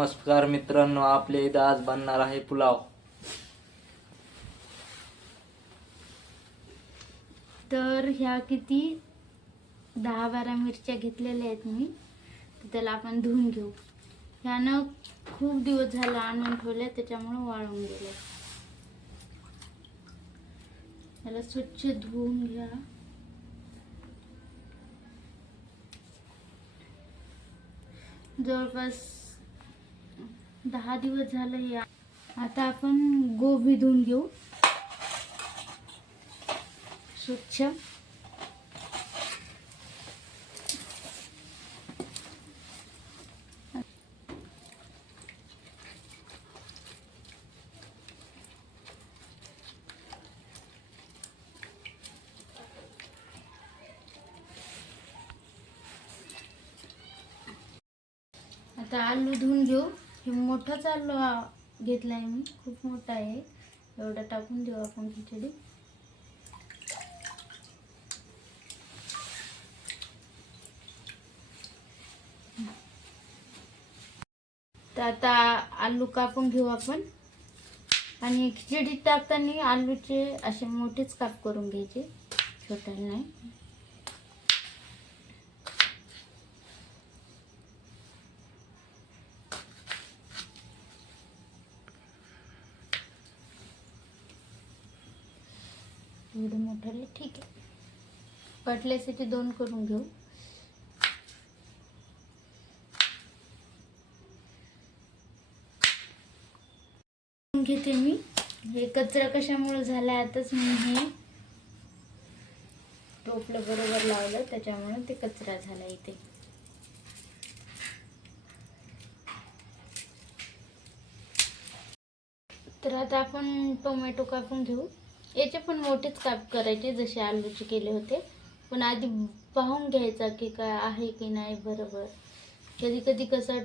नमस्कार मित्रांनो, आपल्या इथं आज बनणार आहे पुलाव. तर ह्या किती 10-12 मिरच्या घेतलेल्या आहेत मी. त्याला आपण धुवून घेऊ. ह्यानं खूप दिवस झाला आणून ठेवले, त्याच्यामुळे वाळून गेले. याला स्वच्छ धुवून घ्या. जवळपास 10 दिवस झाले हे. आता आपण गोबी धुवून घेऊ स्वच्छ. आता आलू धुवून घेऊ. हे मोठाच आलू घेतलाय मी, खूप मोठा आहे. एवढा टाकून देऊ आपण खिचडी. तर आता आलू कापून घेऊ आपण. आणि खिचडीत टाकताना आलूचे असे मोठेच काप करून घ्यायचे, छोटे नाही. एवढे मोठाले ठीक आहे. कटलेसाठी 2 करून घेऊ. घेते मी. हे कचरा कशामुळे झाला, आताच मी हे टोपलं बरोबर लावलं, त्याच्यामुळे ते कचरा झाला इथे. तर आता आपण टोमॅटो कापून घेऊ. याचे पण मोठेच काप करायचे जसे आलूचे केले होते, पण आधी पाहून घ्यायचा की काय आहे की नाही बरोबर. कधी कधी कसं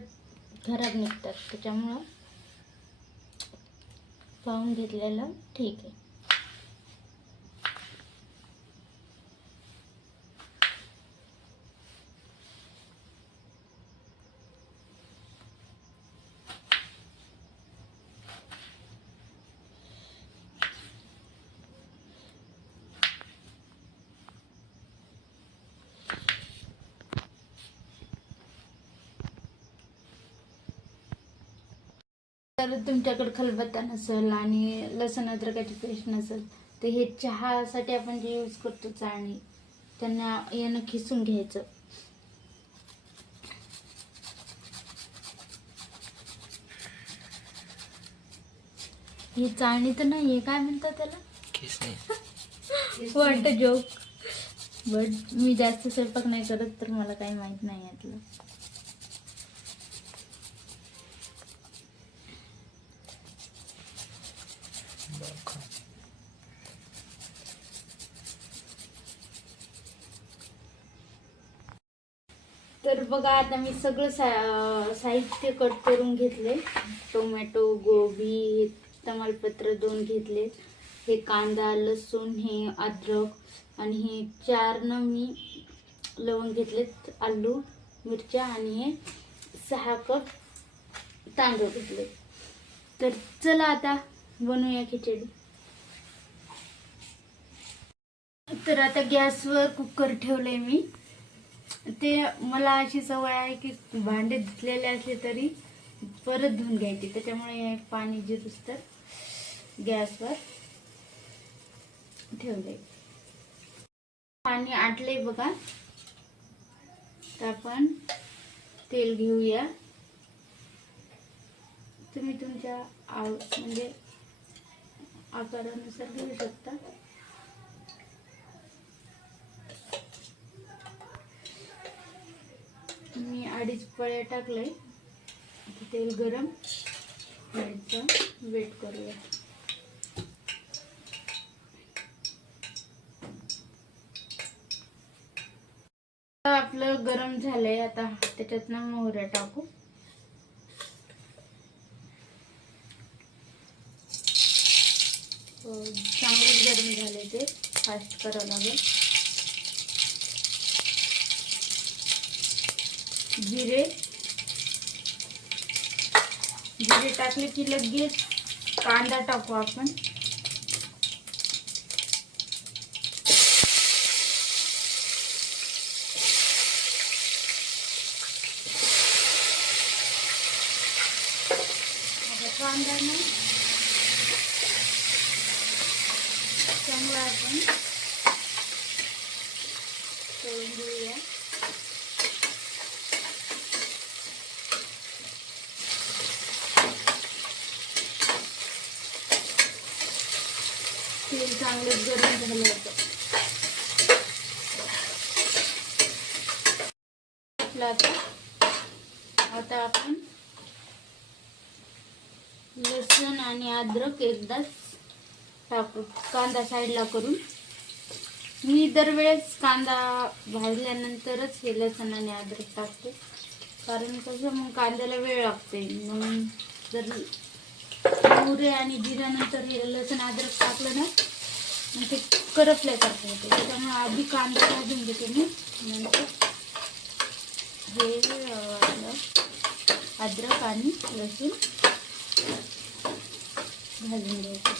खराब निघतात, त्याच्यामुळं पाहून घेतलेलं ठीक आहे. तर तुमच्याकडे खलबत्ता नसेल आणि लसूण अद्रकाची पेस्ट नसेल, तर हे चहासाठी आपण जे यूज करतो चाळणी, त्यांना यानं खिसून घ्यायचं. ही चाळणी तर नाहीये, काय म्हणतात त्याला, वाट जोक. बट मी जास्त स्वयंपाक नाही करत, तर मला काही माहित नाही यातलं. तर बघा, आता मी सगळं साहित्य कट करून घेतले. टोमॅटो, गोबी, तमालपत्र 2 घेतले. हे कांदा, लसूण, हे अद्रक आणि हे 4 मी लवंग घेतलेत. आलू, मिरच्या आणि हे 6 कप तांदूळ घेतले. तर चला आता बनवूया खिचडी. तर आता गॅसवर कुकर ठेवले मी. ते मला अशी सवय आहे की भांडे धुतलेले असले तरी परत धुवून घ्यायचे, त्याच्यामुळे पाणी जिरूस तर गॅसवर ठेवले. पाणी आटले बघा. तर आपण तेल घेऊया. तुम्ही तुमच्या म्हणजे आकारानुसार घेऊ शकता. मी 2.5 पळ्या टाकले. तेल गरम व्हायचं वेट करूया. आपलं गरम झालंय. आता त्याच्यात ना मोहऱ्या टाकू. चांगलंच गरम झाले, ते फास्ट करावं लागेल. जिरे, जिरे टाकले की लगेच कांदा टाकू आपण. आता कांदा ना चांगला आपण तळून घेऊया. तेल चांगलं गरम झालं होतं. आता आपण लसूण आणि अद्रक एकदाच टाकू. कांदा साईडला करून. मी दरवेळेस कांदा भाजल्यानंतरच हे लसूण आणि अद्रक टाकते, कारण कसं मग कांद्याला वेळ लागते. म्हणून जर मोहरी आणि जिऱ्यानंतर हे लसूण अद्रक टाकलं ना मग ते करपल्यासारखं होते. त्याच्यामुळे आधी कांदा भाजून घेते मी, नंतर हे अद्रक आणि लसूण भाजून घ्यायचं.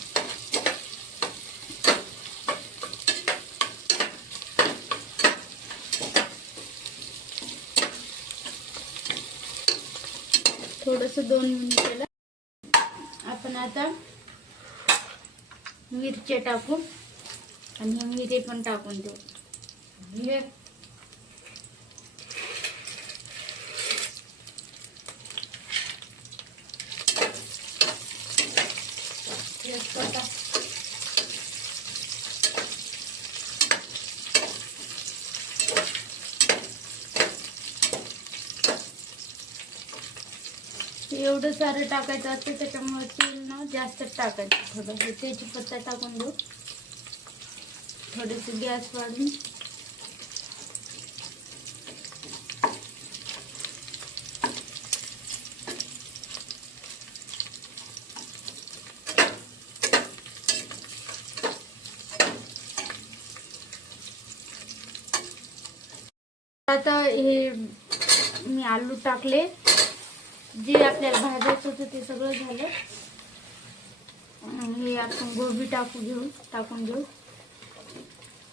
थोडंसं 2 मिनिटाला आपण आता मिरच्या टाकू आणि मिरे पण टाकून देऊ. एवढं सारं टाकायचं असतं, त्याच्यामुळे तेल ना जास्त टाकायचं. थोडंसं तेजपत्ता टाकून देऊ. थोडंसं गॅस वाढून आता हे मी आलू टाकले. जे आपल्याला भाजायचं होतं ते सगळं झालं. हे आपण गोबी टाकून घेऊ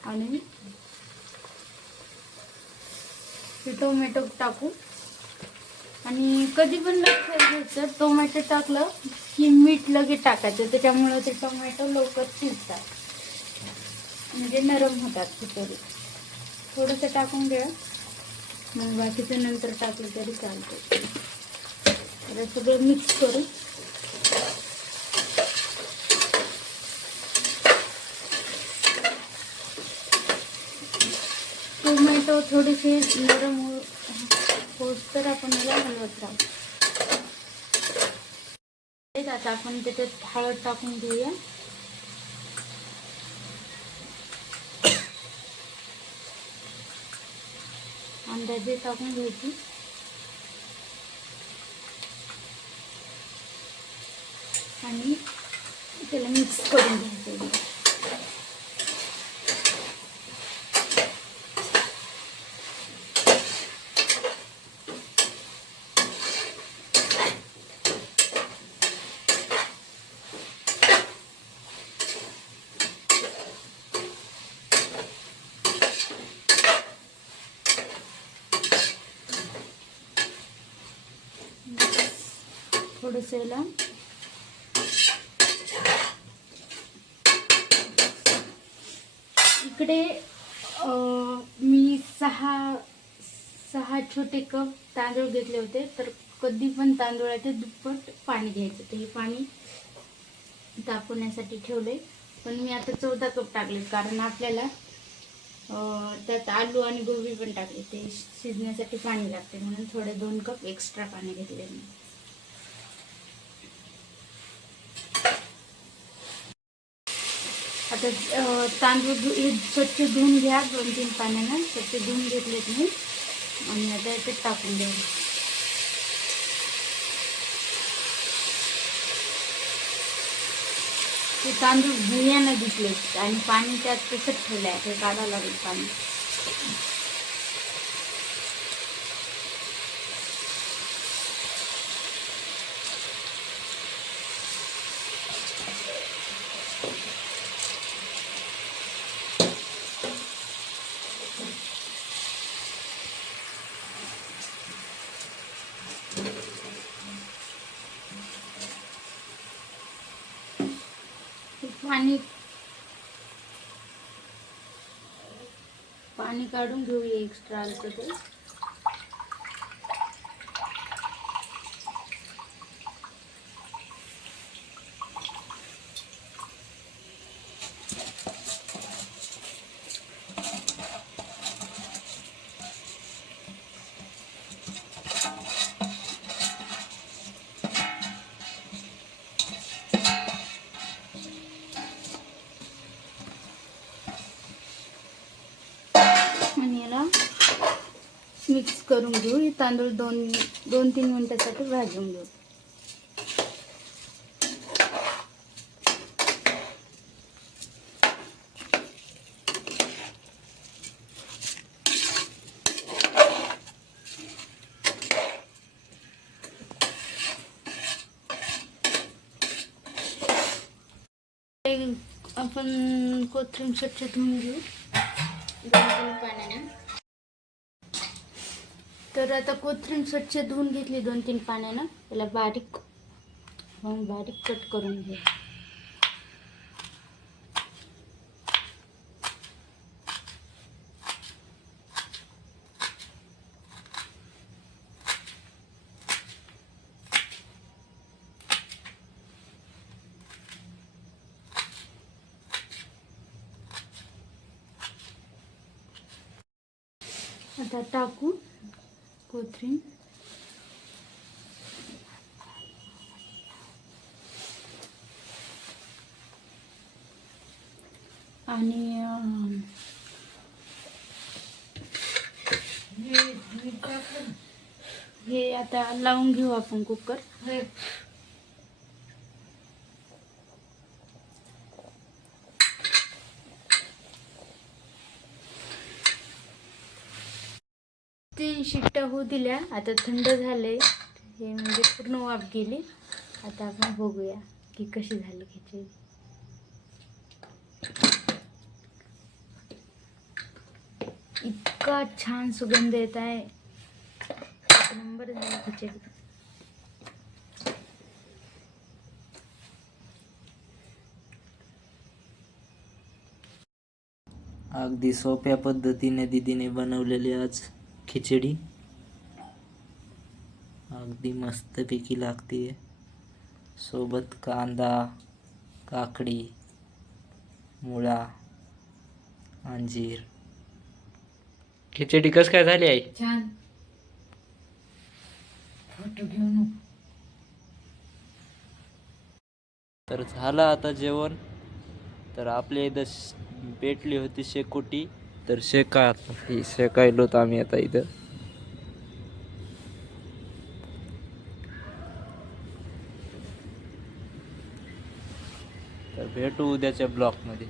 आणि टोमॅटो टाकू. आणि कधी पण लक्षात घ्यायचं, टोमॅटो टाकलं की मीठ लगेच टाकायचं, त्याच्यामुळे ते टोमॅटो लवकर शिजतात, म्हणजे नरम होतात खिचडी. थोडंसं टाकून घ्या, मग बाकीचं नंतर टाकलं तरी चालतं. आता सगळं मिक्स करू. टोमॅटो थोडेसे नरम होत तर आपण याला हलवत राहू. आता आपण त्याच्यात हळद टाकून घेऊया. अंदाजे टाकून घ्यायची. आणि त्याला मिक्स करून घ्यायचं. थोडंसं याला इकडे मी सहा छोटे कप तांदूळ घेतले होते. तर कधी पण तांदूळाचे दुप्पट पाणी घ्यायचं. ते हे पाणी तापवण्यासाठी ठेवले, पण मी आता 14 कप टाकले, कारण आपल्याला त्यात आलू आणि गोबी पण टाकले, ते शिजण्यासाठी पाणी लागते, म्हणून थोडे 2 कप एक्स्ट्रा पाणी घेतले मी. आता तांदूळ स्वच्छ धुवून घ्या. 2-3 पाण्यानं स्वच्छ धुवून घेतलेत मी. आणि आता याच्यात टाकून द्या. ते तांदूळ धुण्यानं धुतलेत आणि पाणी त्यात तसंच ठेवलं आहे. ते काढावं लागेल पाणी. पाणी काढून घेऊया एक्स्ट्रा आलं ते. आणि याला मिक्स करून घेऊ. हे तांदूळ 2-3 मिनिटासाठी भाजून घेऊ. आपण कोथिंबीर स्वच्छ धुवून घेऊ 2-3 पाण्याने. तर आता कोथिंबीर स्वच्छ धुवून घेतली 2-3 पाण्यानं. त्याला बारीक कट करून घे. आता टाकू कोथिंबीर. आणि हे आता लावून घेऊ आपण कुकर. तीन शिट्ट्या होऊ दिल्या. आता थंड झाले हे, म्हणजे पूर्ण वाफ गेली. आता आपण बघूया की कशी झाली खिचडी. इतका छान सुगंध येत आहे. एक नंबर झाली खिचडी. अगदी सोप्या पद्धतीने दीदीने बनवलेली आज खिचडी. अगदी मस्तपैकी लागते. सोबत कांदा, काकडी, मुळा, अंजीर. खिचडी कस काय झाली आई? छान. फोटो घेऊ नको. तर झालं आता जेवण. तर आपल्या इथं पेटली होती शेकोटी. तर शेकायलो तर आम्ही आता इथं. तर भेटू उद्याच्या ब्लॉगमध्ये.